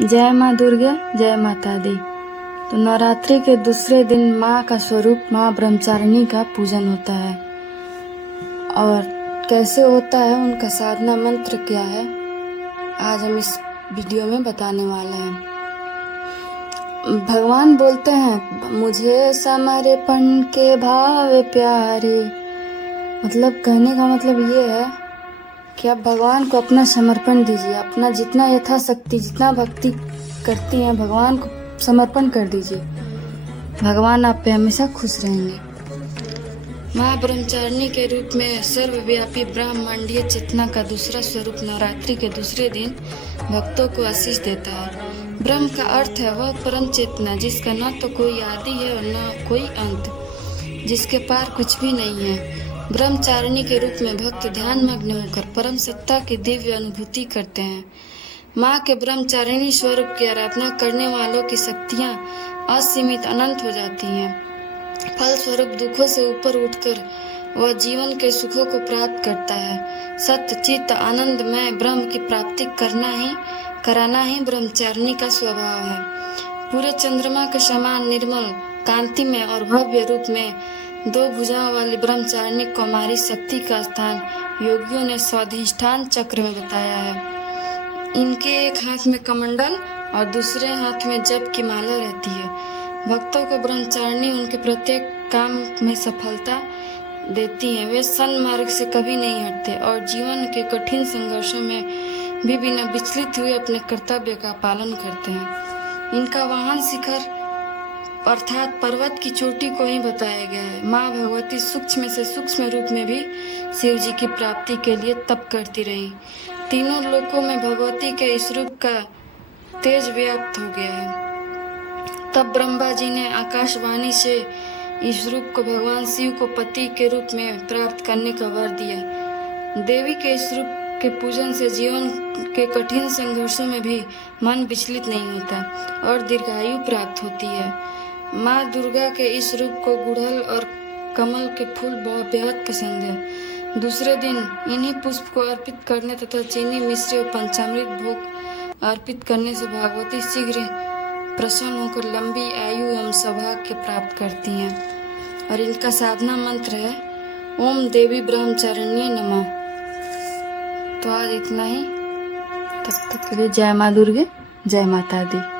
जय माँ दुर्गा, जय माता दी। तो नवरात्रि के दूसरे दिन माँ का स्वरूप माँ ब्रह्मचारिणी का पूजन होता है। और कैसे होता है, उनका साधना मंत्र क्या है, आज हम इस वीडियो में बताने वाले हैं। भगवान बोलते हैं, मुझे समर्पण के भाव प्यारे। मतलब कहने का मतलब ये है कि आप भगवान को अपना समर्पण दीजिए। अपना जितना यथाशक्ति, जितना भक्ति करती हैं, भगवान को समर्पण कर दीजिए। भगवान आप पे हमेशा खुश रहेंगे। माँ ब्रह्मचारिणी के रूप में सर्वव्यापी ब्रह्मांडीय चेतना का दूसरा स्वरूप नवरात्रि के दूसरे दिन भक्तों को आशीष देता है। ब्रह्म का अर्थ है वह परम चेतना जिसका न तो कोई आदि है और न कोई अंत, जिसके पार कुछ भी नहीं है। ब्रह्मचारिणी के रूप में भक्त ध्यान मग्न होकर परम सत्ता की दिव्य अनुभूति करते हैं। माँ के ब्रह्मचारिणी स्वरूप की आराधना करने वालों की शक्तियाँ असीमित अनंत हो जाती हैं। फलस्वरूप दुखों से ऊपर उठकर वह जीवन के सुखों को प्राप्त करता है। सत्य चित्त आनंदमय ब्रह्म की प्राप्ति कराना ही ब्रह्मचारिणी का स्वभाव है। पूरे चंद्रमा के समान निर्मल, कांतिमय और भव्य रूप में दो भुजाओं वाली ब्रह्मचारिणी कौमारी शक्ति का स्थान योगियों ने स्वाधिष्ठान चक्र में बताया है। इनके एक हाथ में कमंडल और दूसरे हाथ में जप की माला रहती है। भक्तों को ब्रह्मचारिणी उनके प्रत्येक काम में सफलता देती हैं। वे सन्मार्ग से कभी नहीं हटते और जीवन के कठिन संघर्षों में भी बिना विचलित हुए अपने कर्तव्य का पालन करते हैं। इनका वाहन शिखर अर्थात पर्वत की चोटी को ही बताया गया है। माँ भगवती सूक्ष्म से सूक्ष्म रूप में भी शिव जी की प्राप्ति के लिए तप करती रही। तीनों लोकों में भगवती के इस रूप का तेज व्याप्त हो गया है। तब ब्रह्मा जी ने आकाशवाणी से इस रूप को भगवान शिव को पति के रूप में प्राप्त करने का वर दिया। देवी के इस रूप के पूजन से जीवन के कठिन संघर्षों में भी मन विचलित नहीं होता और दीर्घायु प्राप्त होती है। माँ दुर्गा के इस रूप को गुड़हल और कमल के फूल बेहद पसंद है। दूसरे दिन इन्हीं पुष्प को अर्पित करने तथा चीनी मिश्री और पंचामृत भोग अर्पित करने से भगवती शीघ्र प्रसन्न होकर लंबी आयु एवं सौभाग्य प्राप्त करती हैं। और इनका साधना मंत्र है ओम देवी ब्रह्मचारिण्ये नमः। तो आज इतना ही। तब तक के लिए जय माँ दुर्गे, जय माता दी।